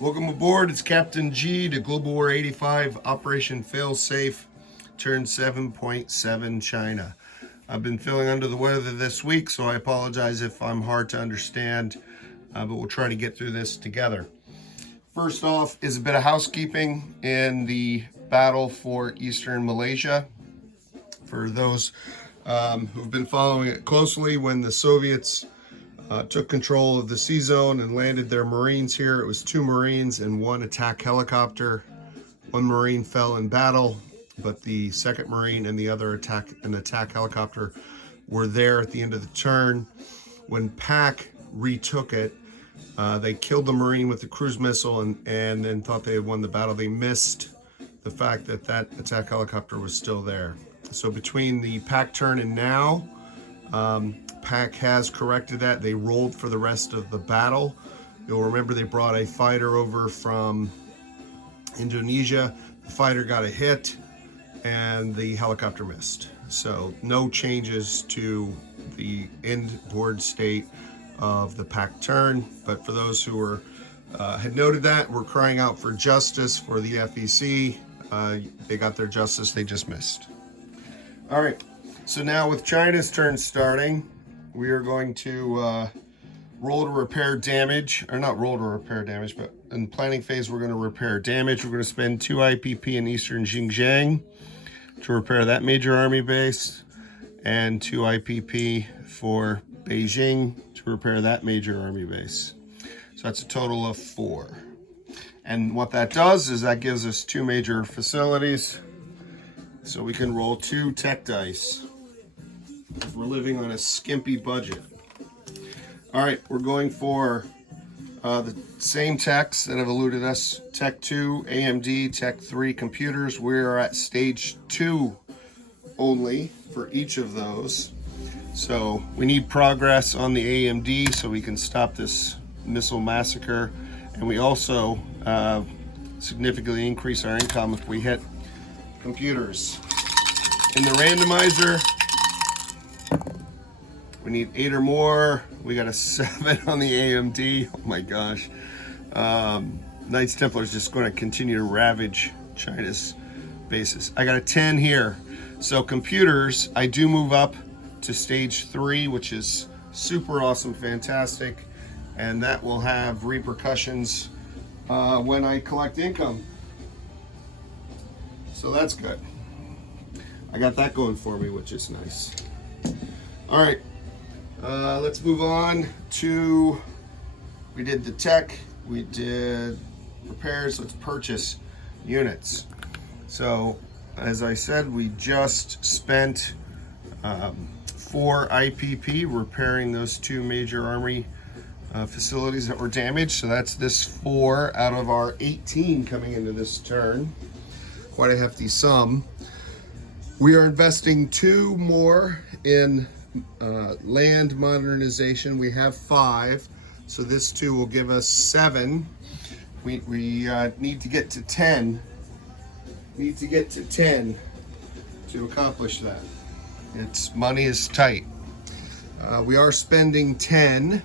Welcome aboard. It's Captain G to Global War 85, Operation Failsafe, turn 7.7 China. I've been feeling under the weather this week, so I apologize if I'm hard to understand, but we'll try to get through this together. First off is a bit of housekeeping in the battle for Eastern Malaysia. For those who've been following it closely, when the Soviets took control of the sea zone and landed their Marines here, it was 2 Marines and 1 attack helicopter. 1 Marine fell in battle, but the 2nd Marine and the other attack helicopter were there at the end of the turn. When PAC retook it, they killed the Marine with the cruise missile and then thought they had won the battle. They missed the fact that that attack helicopter was still there. So between the PAC turn and now, PAC has corrected that. They rolled for the rest of the battle. You'll remember they brought a fighter over from Indonesia. The fighter got a hit and the helicopter missed. So no changes to the inboard state of the PAC turn. But for those who were had noted that, we're crying out for justice for the FEC. They got their justice, they just missed. All right, so now with China's turn starting, we are going to roll to repair damage, or not roll to repair damage, but in the planning phase, we're going to repair damage. We're going to spend 2 IPP in Eastern Xinjiang to repair that major army base, and 2 IPP for Beijing to repair that major army base. So that's a total of 4. And what that does is that gives us 2 major facilities, so we can roll 2 tech dice. We're living on a skimpy budget. All right, we're going for the same techs that have eluded us. Tech 2, AMD, Tech 3 computers. We're at stage 2 only for each of those. So we need progress on the AMD so we can stop this missile massacre. And we also significantly increase our income if we hit computers. In the randomizer, we need 8 or more. We got a 7 on the AMD. Oh my gosh. Knights Templar is just going to continue to ravage China's bases. I got a 10 here. So computers, I do move up to stage 3, which is super awesome, fantastic. And that will have repercussions when I collect income. So that's good. I got that going for me, which is nice. All right. Let's move on to, we did the tech, we did repairs, let's purchase units. So as I said, we just spent 4 IPP repairing those 2 major army facilities that were damaged. So that's this 4 out of our 18 coming into this turn. Quite a hefty sum. We are investing 2 more in land modernization. We have 5, so this 2 will give us 7. We need to get to 10. Need to get to 10 to accomplish that. Money is tight. We are spending 10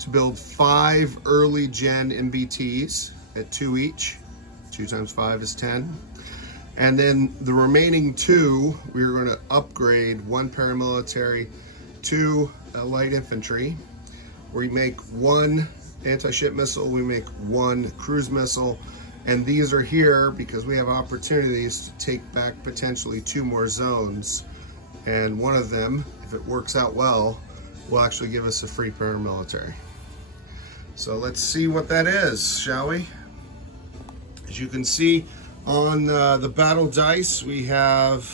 to build 5 early gen MBTs at 2 each. 2 times 5 is 10. And then the remaining 2, we're going to upgrade 1 paramilitary, 2 light infantry. We make 1 anti-ship missile, we make 1 cruise missile, and these are here because we have opportunities to take back potentially 2 more zones. And one of them, if it works out well, will actually give us a free paramilitary. So let's see what that is, shall we? As you can see on the battle dice, we have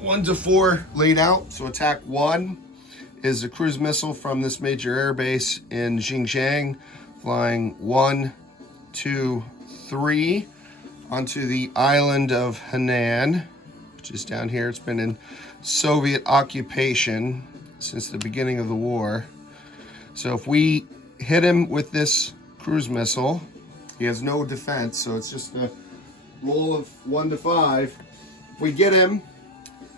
1 to 4 laid out. So attack 1 is a cruise missile from this major air base in Xinjiang, flying 1, 2, 3 onto the island of Henan, which is down here. It's been in Soviet occupation since the beginning of the war. So if we hit him with this cruise missile, he has no defense, so it's just a roll of 1 to 5. If we get him,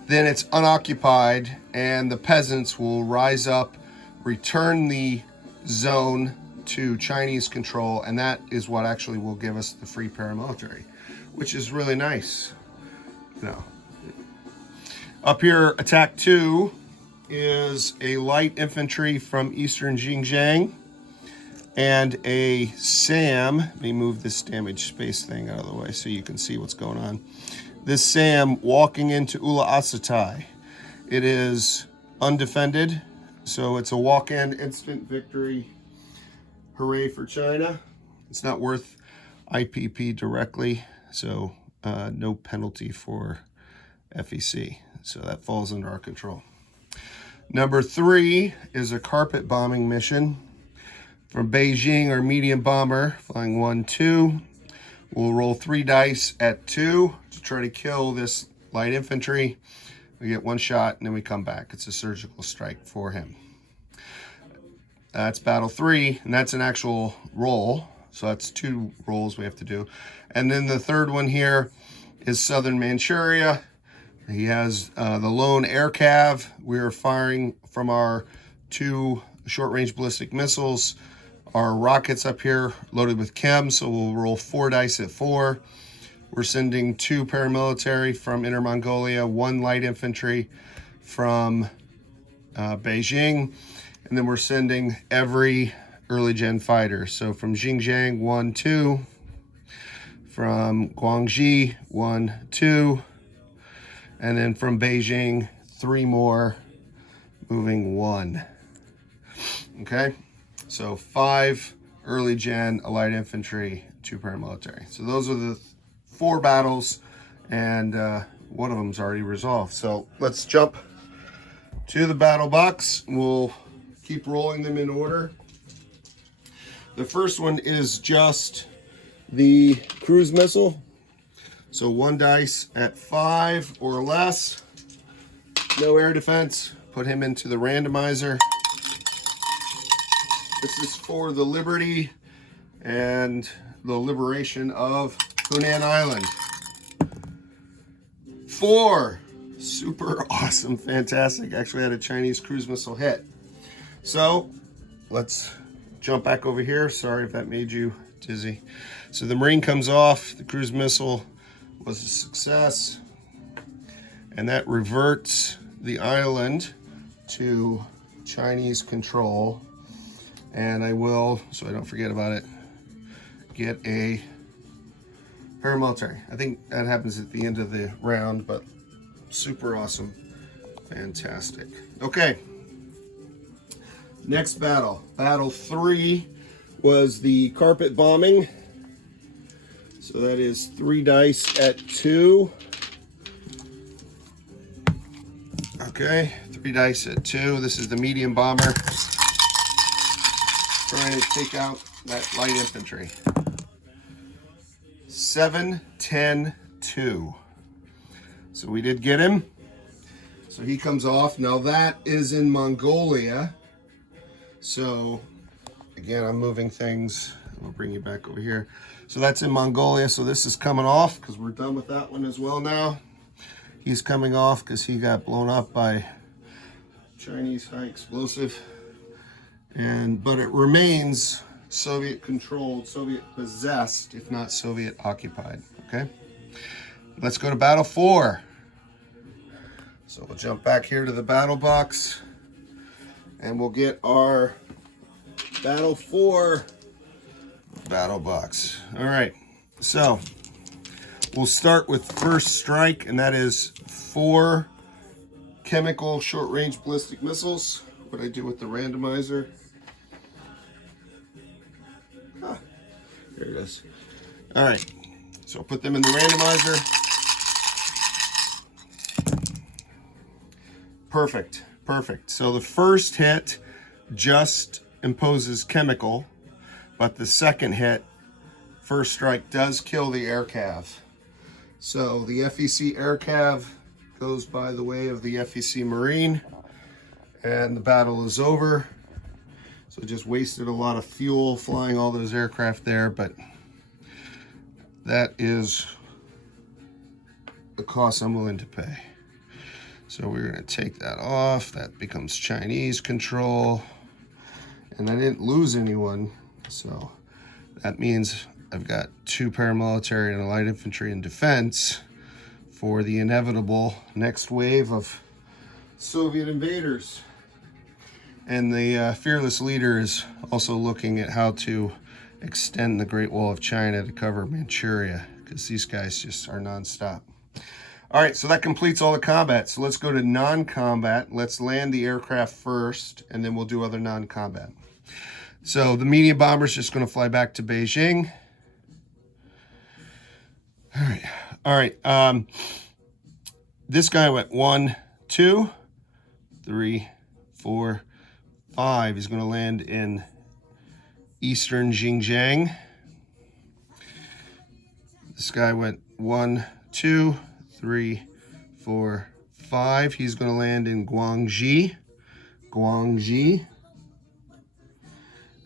then it's unoccupied, and the peasants will rise up, return the zone to Chinese control, and that is what actually will give us the free paramilitary, which is really nice. No. Up here, attack 2 is a light infantry from eastern Xinjiang and a SAM. Let me move this damaged space thing out of the way so you can see what's going on. This SAM walking into Ula Asatai. It is undefended, so it's a walk-in instant victory. Hooray for China. It's not worth IPP directly, so no penalty for FEC. So that falls under our control. Number 3 is a carpet bombing mission from Beijing, our medium bomber, flying 1-2. We'll roll 3 dice at 2 to try to kill this light infantry. We get 1 shot and then we come back. It's a surgical strike for him. That's battle 3, and that's an actual roll. So that's 2 rolls we have to do. And then the third one here is Southern Manchuria. He has the lone air cav. We are firing from our 2 short-range ballistic missiles. Our rockets up here loaded with chem, so we'll roll 4 dice at 4. We're sending 2 paramilitary from Inner Mongolia, 1 light infantry from Beijing, and then we're sending every early gen fighter. So from Xinjiang, 1-2, from Guangxi, 1-2, and then from Beijing, 3 more, moving 1. Okay, so 5 early gen, a light infantry, 2 paramilitary. So those are the 4 battles, and one of them's already resolved. So let's jump to the battle box. We'll keep rolling them in order. The first one is just the cruise missile. So 1 dice at 5 or less. No air defense. Put him into the randomizer. This is for the Liberty and the liberation of Hunan Island. 4. Super awesome, fantastic. Actually had a Chinese cruise missile hit. So let's jump back over here. Sorry if that made you dizzy. So the Marine comes off. The cruise missile was a success. And that reverts the island to Chinese control. And I will, so I don't forget about it, get a paramilitary. I think that happens at the end of the round, but super awesome. Fantastic. Okay. Next battle. Battle 3 was the carpet bombing. So that is 3 dice at 2. Okay, 3 dice at 2. This is the medium bomber trying to take out that light infantry. 7, 10, 2. So we did get him. So he comes off. Now that is in Mongolia. So again, I'm moving things. I'll bring you back over here. So that's in Mongolia. So this is coming off because we're done with that one as well now. He's coming off because he got blown up by Chinese high explosive. But it remains Soviet controlled, Soviet possessed, if not Soviet occupied. Okay. Let's go to battle 4. So we'll jump back here to the battle box and we'll get our battle 4 battle box. All right. So we'll start with first strike, and that is 4 chemical short-range ballistic missiles. What I do with the randomizer. Here it is. All right. So I'll put them in the randomizer. Perfect. Perfect. So the first hit just imposes chemical, but the second hit, first strike, does kill the air cav. So the FEC air cav goes by the way of the FEC Marine, and the battle is over. So just wasted a lot of fuel flying all those aircraft there, but that is the cost I'm willing to pay. So we're going to take that off. That becomes Chinese control. And I didn't lose anyone. So that means I've got 2 paramilitary and a light infantry in defense for the inevitable next wave of Soviet invaders. And the fearless leader is also looking at how to extend the Great Wall of China to cover Manchuria, because these guys just are nonstop. All right, so that completes all the combat. So let's go to non-combat. Let's land the aircraft first, and then we'll do other non-combat. So the medium bomber is just going to fly back to Beijing. All right. This guy went 1, 2, 3, 4, 5. He's going to land in eastern Xinjiang. This guy went 1, 2, 3, 4, 5. He's going to land in Guangxi. Guangxi.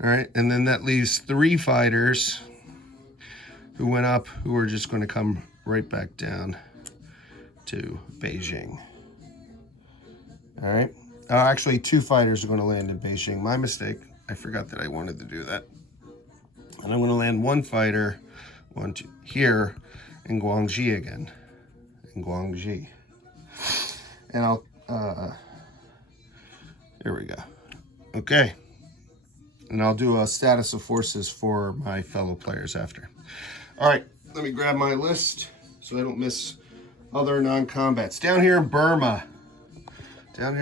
All right, and then that leaves 3 fighters who went up, who are just going to come right back down to Beijing. All right. Actually, 2 fighters are going to land in Beijing. My mistake. I forgot that I wanted to do that. And I'm going to land 1 fighter, 1, 2, here in Guangxi again. In Guangxi. And I'll, here we go. Okay. And I'll do a status of forces for my fellow players after. All right, let me grab my list so I don't miss other non-combats. Down here in Burma, now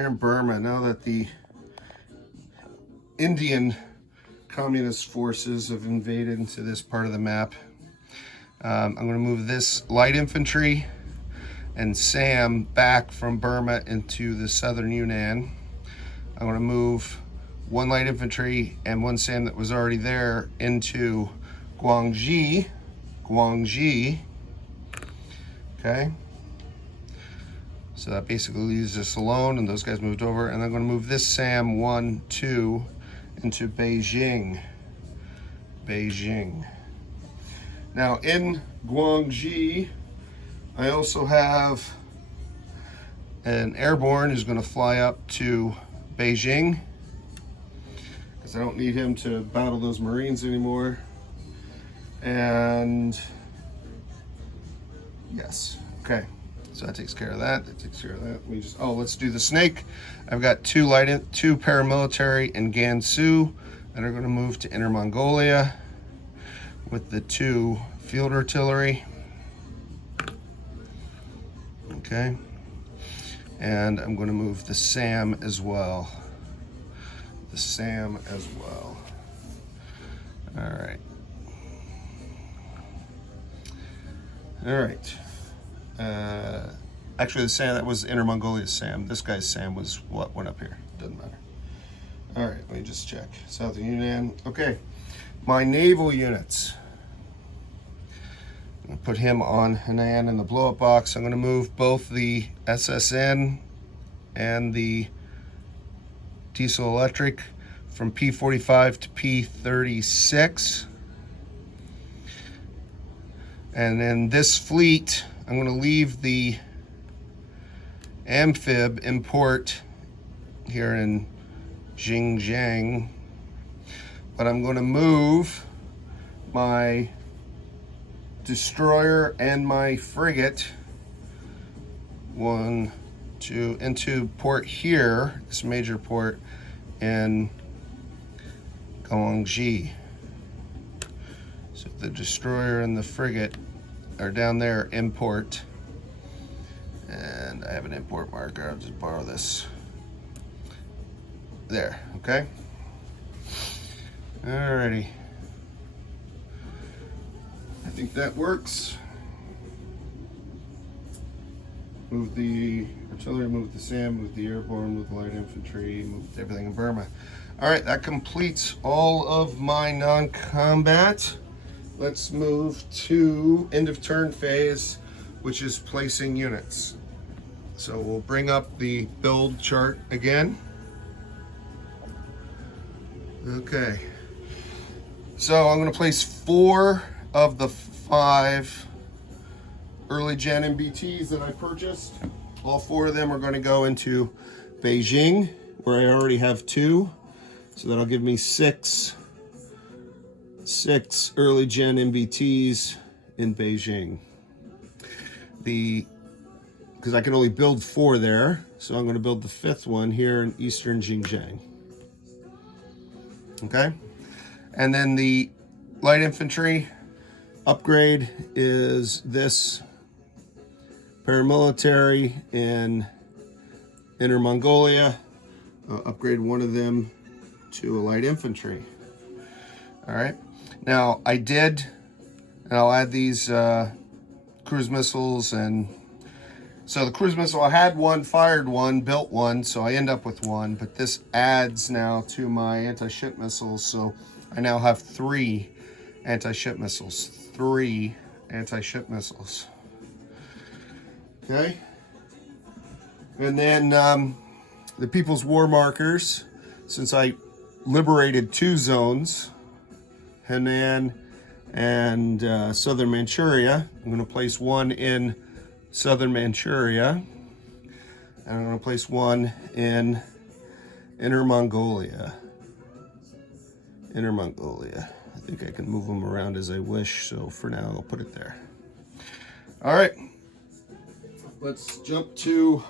that the Indian communist forces have invaded into this part of the map, I'm going to move this light infantry and SAM back from Burma into the southern Yunnan. I'm going to move 1 light infantry and 1 SAM that was already there into Guangxi. Okay. So that basically leaves us alone, and those guys moved over. And I'm going to move this SAM 1, 2 into Beijing. Now in Guangxi, I also have an airborne who's going to fly up to Beijing, because I don't need him to battle those Marines anymore. And yes, okay. So that takes care of that. Let's do the snake. I've got 2 paramilitary in Gansu that are going to move to Inner Mongolia with the 2 field artillery. Okay. And I'm going to move the SAM as well. All right. Actually, the SAM, that was Inner Mongolia SAM. This guy's SAM was what went up here. Doesn't matter. All right, let me just check. Southern Yunnan. Okay, my naval units. I'm going to put him on Henan in the blow-up box. I'm going to move both the SSN and the diesel electric from P45 to P36. And then this fleet, I'm going to leave the amphib in port here in Xinjiang, but I'm going to move my destroyer and my frigate into port here, this major port in Guangxi. So the destroyer and the frigate are down there in port, and I have an import marker. I'll just borrow this. There, okay? Alrighty. I think that works. Move the artillery, move the SAM, move the airborne, move the light infantry, move everything in Burma. Alright, that completes all of my non-combat. Let's move to end of turn phase, which is placing units. So we'll bring up the build chart again. Okay. So I'm going to place 4 of the 5 early gen MBTs that I purchased. All 4 of them are going to go into Beijing, where I already have 2. So that'll give me 6 6 early gen MBTs in Beijing. Because I can only build 4 there, so I'm going to build the 5th one here in eastern Xinjiang. Okay, and then the light infantry upgrade is this paramilitary in Inner Mongolia. Upgrade one of them to a light infantry. All right, now I did, and I'll add these cruise missiles. And so the cruise missile, I had one, fired one, built one, so I end up with one, but this adds now to my anti-ship missiles, so I now have 3 anti-ship missiles. 3 anti-ship missiles. Okay. And then the People's War markers, since I liberated 2 zones, Henan and southern Manchuria, I'm going to place one in southern Manchuria, and I'm going to place one in Inner Mongolia. Inner Mongolia. I think I can move them around as I wish, so for now I'll put it there. All right, let's jump to,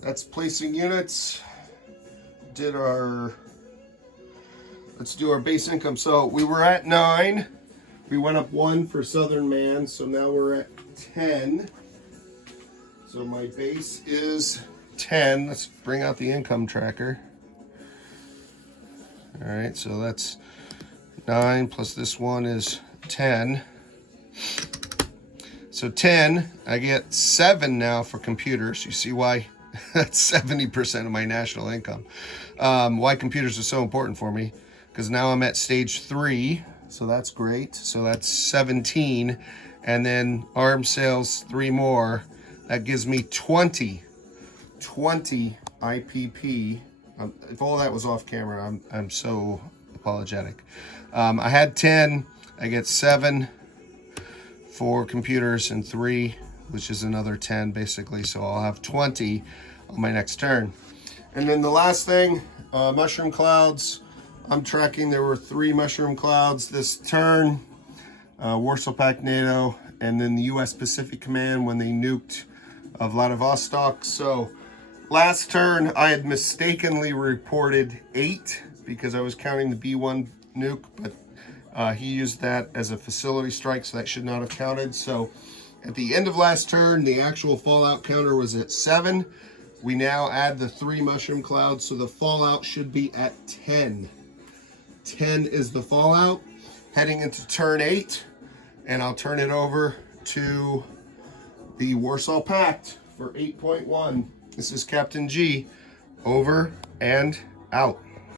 that's placing units. Let's do our base income. So we were at 9. We went up 1 for Southern Man, so now we're at 10. So my base is 10. Let's bring out the income tracker. All right, so that's 9 plus this one is 10. So 10, I get 7 now for computers. You see why? That's 70% of my national income. Why computers are so important for me, because now I'm at stage 3, so that's great. So that's 17, and then arms sales 3 more. That gives me 20 IPP. If all that was off camera, I'm so apologetic. I had 10, I get 7 for computers and 3, which is another 10 basically, so I'll have 20 on my next turn. And then the last thing, mushroom clouds. I'm tracking, there were 3 mushroom clouds this turn. Warsaw Pact NATO, and then the US Pacific Command when they nuked Vladivostok. So last turn I had mistakenly reported 8 because I was counting the B1 nuke, but he used that as a facility strike, so that should not have counted. So at the end of last turn, the actual fallout counter was at 7. We now add the 3 mushroom clouds, so the fallout should be at 10. 10 is the fallout. Heading into turn 8, and I'll turn it over to the Warsaw Pact for 8.1. This is Captain G, over and out.